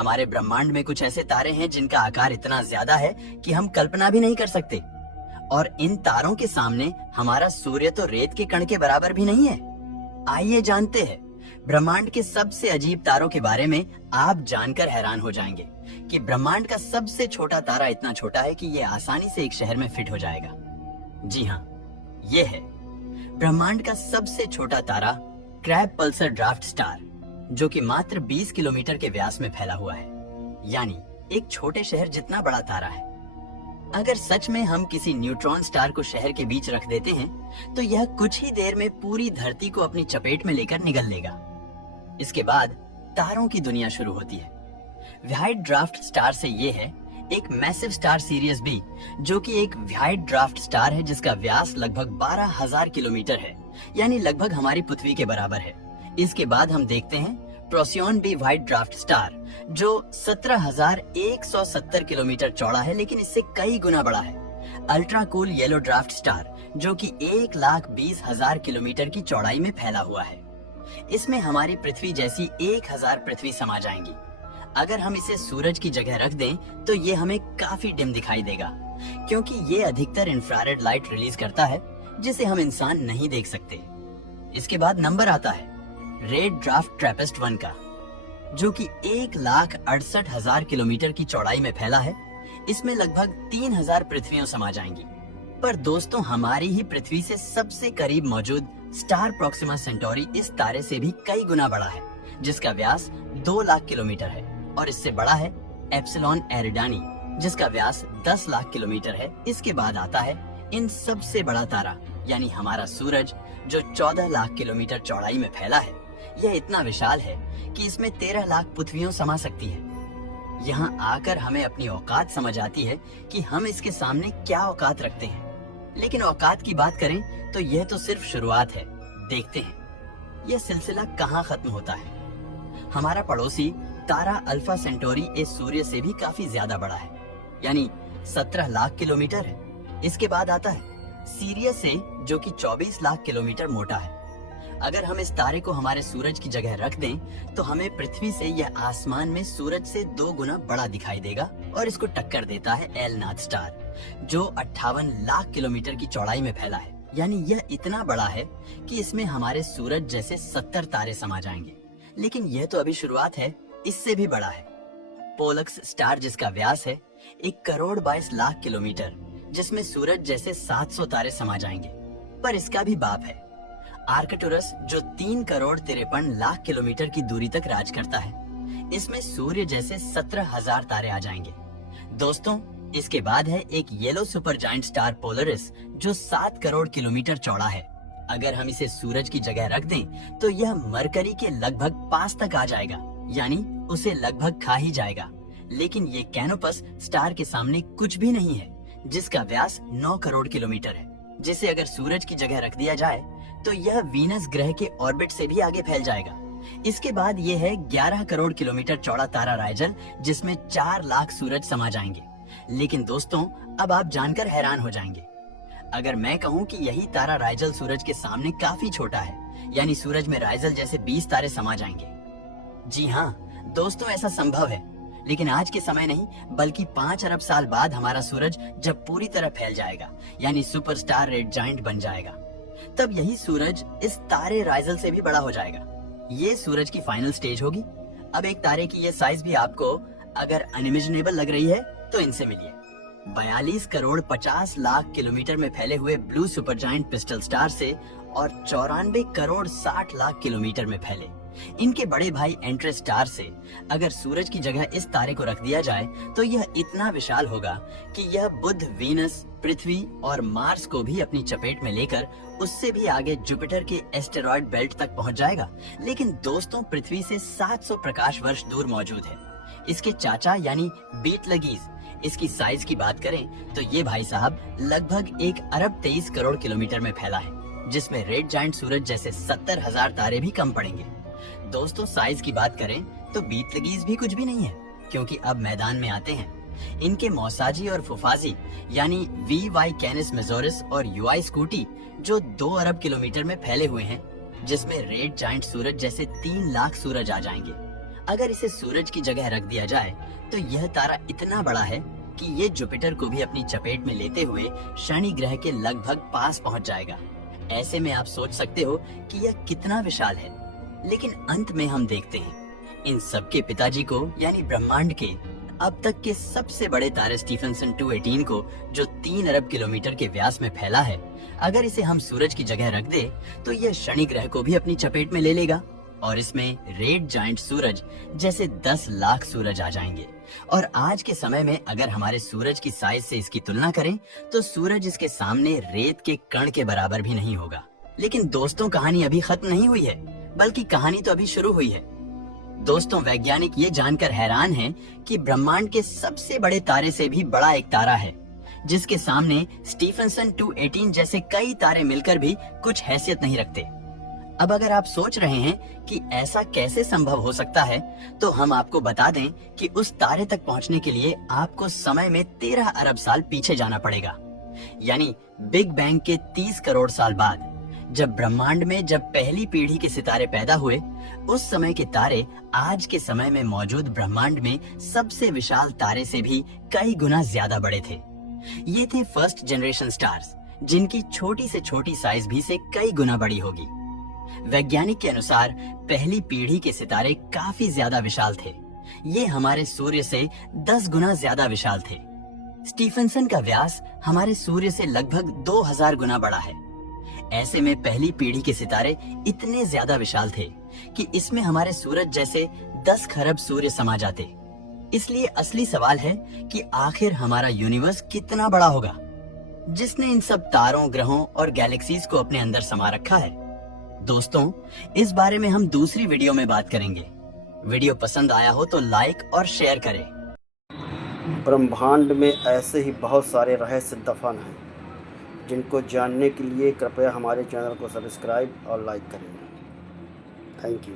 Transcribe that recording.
हमारे ब्रह्मांड में कुछ ऐसे तारे हैं जिनका आकार इतना ज्यादा है कि हम कल्पना भी नहीं कर सकते। और इन तारों के सामने हमारा सूर्य तो रेत के कण के बराबर भी नहीं है। आइए जानते हैं ब्रह्मांड के सबसे अजीब तारों के बारे में। आप जानकर हैरान हो जाएंगे कि ब्रह्मांड का सबसे छोटा तारा इतना छोटा है कि यह आसानी से एक शहर में फिट हो जाएगा। जी हाँ, ये है ब्रह्मांड का सबसे छोटा तारा क्रैब पल्सर ड्राफ्ट स्टार, जो कि मात्र 20 किलोमीटर के व्यास में फैला हुआ है, यानी एक छोटे शहर जितना बड़ा तारा है। अगर सच में हम किसी न्यूट्रॉन स्टार को शहर के बीच रख देते हैं तो यह कुछ ही देर में पूरी धरती को अपनी चपेट में लेकर निगल लेगा। इसके बाद तारों की दुनिया शुरू होती है। व्हाइट ड्राफ्ट स्टार से ये है एक मैसिव स्टार सीरियस बी, जो कि एक व्हाइट ड्राफ्ट स्टार है जिसका व्यास लगभग 12,000 किलोमीटर है, यानी लगभग हमारी पृथ्वी के बराबर है। इसके बाद हम देखते हैं प्रोसियन बी व्हाइट ड्राफ्ट स्टार, जो 17,170 किलोमीटर चौड़ा है, लेकिन इससे कई गुना बड़ा है। Ultra cool yellow draft star, जो कि 1,20,000 किलोमीटर की चौड़ाई में फैला हुआ है। इसमें हमारी पृथ्वी जैसी 1,000 पृथ्वी समा जाएंगी। अगर हम इसे सूरज की जगह रख दें तो ये हमें काफी डिम दिखाई देगा, क्योंकि ये अधिकतर इंफ्रारेड लाइट रिलीज करता है जिसे हम इंसान नहीं देख सकते। इसके बाद नंबर आता है रेड ड्राफ्ट ट्रैपिस्ट 1 का, जो कि 1,68,000 किलोमीटर की चौड़ाई में फैला है। इसमें लगभग 3,000 पृथ्वियां समा जाएंगी। पर दोस्तों, हमारी ही पृथ्वी से सबसे करीब मौजूद स्टार प्रोक्सिमा सेंटोरी इस तारे से भी कई गुना बड़ा है, जिसका व्यास 2 लाख किलोमीटर है। और इससे बड़ा है एप्सिलॉन एरिडानी, जिसका व्यास 10 लाख किलोमीटर है। इसके बाद आता है इन सबसे बड़ा तारा, यानी हमारा सूरज, जो 14 लाख किलोमीटर चौड़ाई में फैला है। यह इतना विशाल है कि इसमें 13 लाख पृथ्वियां समा सकती है। यहाँ आकर हमें अपनी औकात समझ आती है कि हम इसके सामने क्या औकात रखते हैं। लेकिन औकात की बात करें तो यह तो सिर्फ शुरुआत है। देखते हैं यह सिलसिला कहाँ खत्म होता है। हमारा पड़ोसी तारा अल्फा सेंटोरी इस सूर्य से भी काफी ज्यादा बड़ा है, यानी 17 लाख किलोमीटर है। इसके बाद आता है सीरियस ए, जो कि 24 लाख किलोमीटर मोटा है। अगर हम इस तारे को हमारे सूरज की जगह रख दें तो हमें पृथ्वी से यह आसमान में सूरज से 2 गुना बड़ा दिखाई देगा। और इसको टक्कर देता है एल नाथ स्टार, जो 58 लाख किलोमीटर की चौड़ाई में फैला है। यानी यह इतना बड़ा है कि इसमें हमारे सूरज जैसे 70 तारे समा जाएंगे। लेकिन यह तो अभी शुरुआत है, इससे भी बड़ा है पोलक्स स्टार, जिसका व्यास है 1,22,00,000 किलोमीटर, जिसमें सूरज जैसे 700 तारे समा जाएंगे। पर इसका भी बाप है आर्कटुरस, जो 3,53,00,000 किलोमीटर की दूरी तक राज करता है। इसमें सूर्य जैसे 17,000 तारे आ जाएंगे। दोस्तों, इसके बाद है एक yellow super giant star Polaris, जो 7 करोड़ किलोमीटर चौड़ा है। अगर हम इसे सूरज की जगह रख दें तो यह मरकरी के लगभग पास तक आ जाएगा, यानी उसे लगभग खा ही जाएगा। लेकिन ये कैनोपस स्टार के सामने कुछ भी नहीं है, जिसका व्यास 9 करोड़ किलोमीटर है, जिसे अगर सूरज की जगह रख दिया जाए तो यह वीनस ग्रह के ऑर्बिट से भी आगे फैल जाएगा। इसके बाद ये है 11 करोड़ किलोमीटर चौड़ा तारा राइजल, जिसमें 4 लाख सूरज समा जाएंगे। लेकिन दोस्तों, अब आप जानकर हैरान हो जाएंगे अगर मैं कहूँ कि यही तारा राइजल सूरज के सामने काफी छोटा है, यानी सूरज में राइजल जैसे 20 तारे समा जाएंगे। जी हाँ दोस्तों, ऐसा संभव है, लेकिन आज के समय नहीं, बल्कि 5 अरब साल बाद हमारा सूरज जब पूरी तरह फैल जाएगा, यानी सुपरस्टार रेड जायंट बन जाएगा, तब यही सूरज इस तारे राइजल से भी बड़ा हो जाएगा। ये सूरज की फाइनल स्टेज होगी। अब एक तारे की ये साइज भी आपको अगर अनइमेजिनेबल लग रही है तो इनसे मिलिए। 42 करोड़ 50 लाख किलोमीटर में फैले हुए blue super giant pistol star से और 94 करोड़ 60 लाख किलोमीटर में फैले इनके बड़े भाई एंट्रेस स्टार से अगर सूरज की जगह इस तारे को रख दिया जाए तो यह इतना विशाल होगा कि यह बुध, वीनस, पृथ्वी और मार्स को भी अपनी चपेट में लेकर उससे भी आगे जुपिटर के एस्टेरॉयड बेल्ट तक पहुंच जाएगा। लेकिन दोस्तों, पृथ्वी से 700 प्रकाश वर्ष दूर मौजूद है इसके चाचा यानी बीटलगीज। इसकी साइज की बात करें तो ये भाई साहब लगभग 1 अरब 23 करोड़ किलोमीटर में फैला है, जिसमें रेड जायंट सूरज जैसे 70,000 तारे भी कम पड़ेंगे। दोस्तों, साइज की बात करें तो बीटलगीज भी कुछ भी नहीं है, क्योंकि अब मैदान में आते हैं इनके मौसाजी और फुफाजी यानी वी वाई कैनिस मेजोरिस और यूआई स्कूटी, जो 2 अरब किलोमीटर में फैले हुए हैं, जिसमें रेड जायंट सूरज जैसे 3 लाख सूरज आ जाएंगे। अगर इसे सूरज की जगह रख दिया जाए तो यह तारा इतना बड़ा है कि ये जुपिटर को भी अपनी चपेट में लेते हुए शनि ग्रह के लगभग पास पहुंच जाएगा। ऐसे में आप सोच सकते हो कि यह कितना विशाल है। लेकिन अंत में हम देखते हैं इन सबके पिताजी को यानी ब्रह्मांड के अब तक के सबसे बड़े तारे स्टीफनसन 218 को, जो 3 अरब किलोमीटर के व्यास में फैला है, अगर इसे हम सूरज की जगह रख दे तो यह शनि ग्रह को भी अपनी चपेट में ले लेगा और इसमें रेड जायंट सूरज जैसे 10 लाख सूरज आ जाएंगे। और आज के समय में अगर हमारे सूरज की साइज से इसकी तुलना करें तो सूरज इसके सामने रेत के कण के बराबर भी नहीं होगा। लेकिन दोस्तों, कहानी अभी खत्म नहीं हुई है, बल्कि कहानी तो अभी शुरू हुई है। दोस्तों, वैज्ञानिक ये जानकर हैरान हैं कि ब्रह्मांड के सबसे बड़े तारे से भी बड़ा एक तारा है जिसके सामने स्टीफनसन 218 जैसे कई तारे मिलकर भी कुछ हैसियत नहीं रखते। अब अगर आप सोच रहे हैं कि ऐसा कैसे संभव हो सकता है, तो हम आपको बता दें कि उस तारे तक पहुंचने के लिए आपको समय में 13 अरब साल पीछे जाना पड़ेगा। यानी बिग बैंग के 30 करोड़ साल बाद जब ब्रह्मांड में जब पहली पीढ़ी के सितारे पैदा हुए, उस समय के तारे आज के समय में मौजूद ब्रह्मांड में सबसे विशाल तारे से भी कई गुना ज्यादा बड़े थे। ये थे फर्स्ट जनरेशन स्टार्स, जिनकी छोटी से छोटी साइज भी से कई गुना बड़ी होगी। वैज्ञानिक के अनुसार पहली पीढ़ी के सितारे काफी ज्यादा विशाल थे। ये हमारे सूर्य से 10 गुना ज्यादा विशाल थे। स्टीफनसन का व्यास हमारे सूर्य से लगभग 2000 गुना बड़ा है। ऐसे में पहली पीढ़ी के सितारे इतने ज्यादा विशाल थे कि इसमें हमारे सूरज जैसे 10 खरब सूर्य समा जाते। इसलिए असली सवाल है कि आखिर हमारा यूनिवर्स कितना बड़ा होगा, जिसने इन सब तारों, ग्रहों और गैलेक्सीज को अपने अंदर समा रखा है। दोस्तों, इस बारे में हम दूसरी वीडियो में बात करेंगे। वीडियो पसंद आया हो तो लाइक और शेयर करें। ब्रह्मांड में ऐसे ही बहुत सारे रहस्य दफन हैं, जिनको जानने के लिए कृपया हमारे चैनल को सब्सक्राइब और लाइक करें। Thank you.